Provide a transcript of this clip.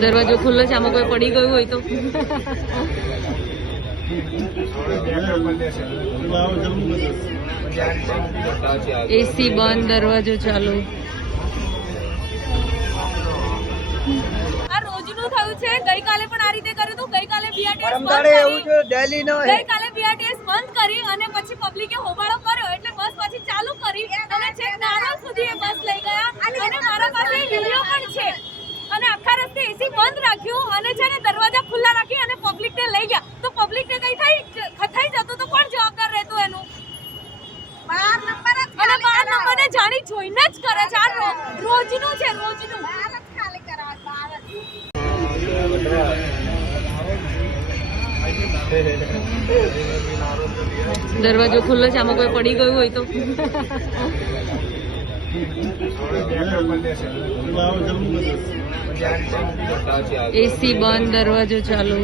દરવાજો ખુલ્લો છે આમાં કોઈ પડી ગયું હોય તો. એસી બંધ દરવાજો ચાલુ. આ રોજનું થયું છે. ગઈકાલે પણ આ રીતે કર્યું હતું. ગઈકાલે બીઆરટીએસ બંધ કરી. છે ડેલી નો ગઈકાલે બીઆરટીએસ બંધ કરી અને પછી પબ્લિકે હોબાળો કર્યો એટલે બસ પછી ચાલુ કરી અને છેક નારોલ સુધી એ બસ લઈ ગયા અને મારા પાસે વીડિયો પણ છે અને આખા રસ્તે એસી બંધ રાખ્યું અને છે ને દરવાજા ખુલ્લા રાખી અને પબ્લિકને લઈ ગયા તો પબ્લિકને કઈ થઈ થઈ જતું તો કોણ જવાબદાર રહેતું એનું બાર નંબર અને બાર નંબરને જાણી જોઈને જ કરે છે આ રો- રોજનું છે, રોજનું. દરવાજો ખુલ્લો છે, આમાં કોઈ પડી ગયું હોય તો. એસી બંધ, દરવાજો ચાલુ.